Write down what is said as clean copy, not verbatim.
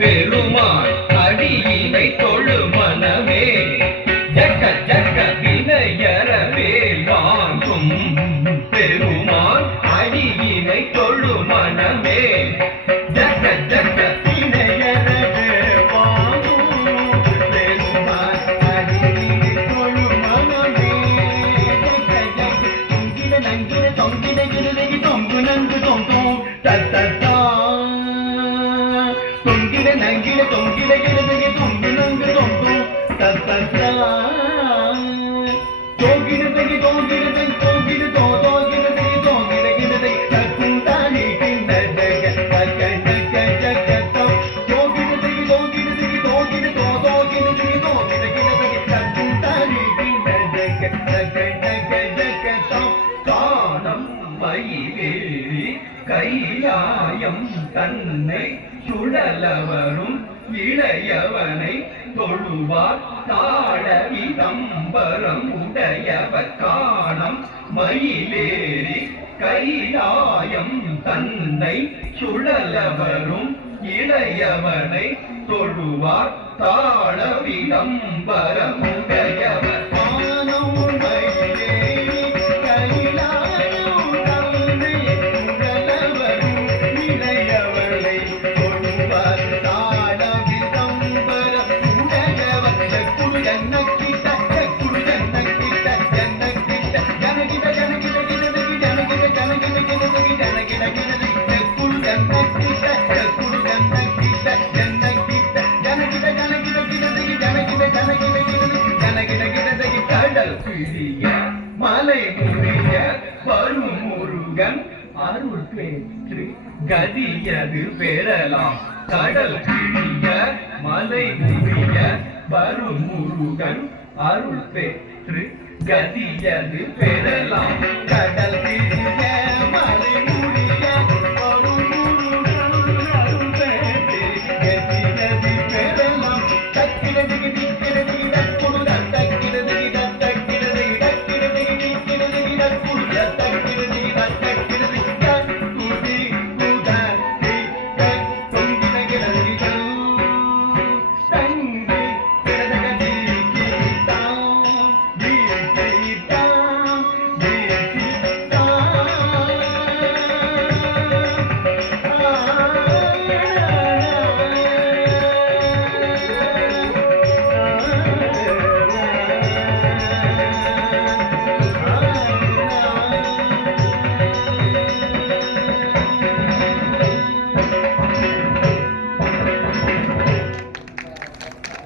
பெருமாள் அடியினை தொழு மனமே ஜக்க ஜக்க வினையறவே வாங்கும் பெருமாள் அடியினை தொழு மனமே ஜக்க ஜக்க வினையறவே வாங்கும் பெருமாள் அடியினை தொழு மனமே ஜக்க ஜக்க தொங்கின நங்கின தொங்கின கிருதகி தொங்கு நங்கு தொங்கும் தத்தத்தா தொங்கிட நங்கிட தொங்கிட கிடதகி தொங்கு நங்கு தொங்கும் தத்தத்தா தோகிடதகி தோகிடதகி தோகிட தோகிடதகி தோகிட கிடதகி தக்கும் தானி கிண்ண ஜக தக்க ஜக்க ஜக்கத்தோ தோகிடதகி தோகிடதகி தோகிட தோகிடதகி தோகிட கிடதகி தக்கும் தானி கிண்ண ஜக தக்க ஜக்க ஜக்கத்தோ தானம் மயிலேறி கைலாயம் தன்னை சுழலவரும் இளையவனை தொழுவார் தாழ விதம்பரம் உடையவர் காணம் மயிலேறி கைலாயம் தன்னை சுழலவரும் இளையவனை தொழுவார் தாழ விதம்பரம் உடையவர் காணம் மயிலேறி கைலாயம் தன்னை சுழலவரும் இளையவனை மலை முடிய வரும் முருகன் அருள் பெற்று கதியது பெறலாம் கடல் கிழிய மலை முடிய வரும் முருகன் அருள் பெற்று கதியது பெறலாம் கடல் கிழிய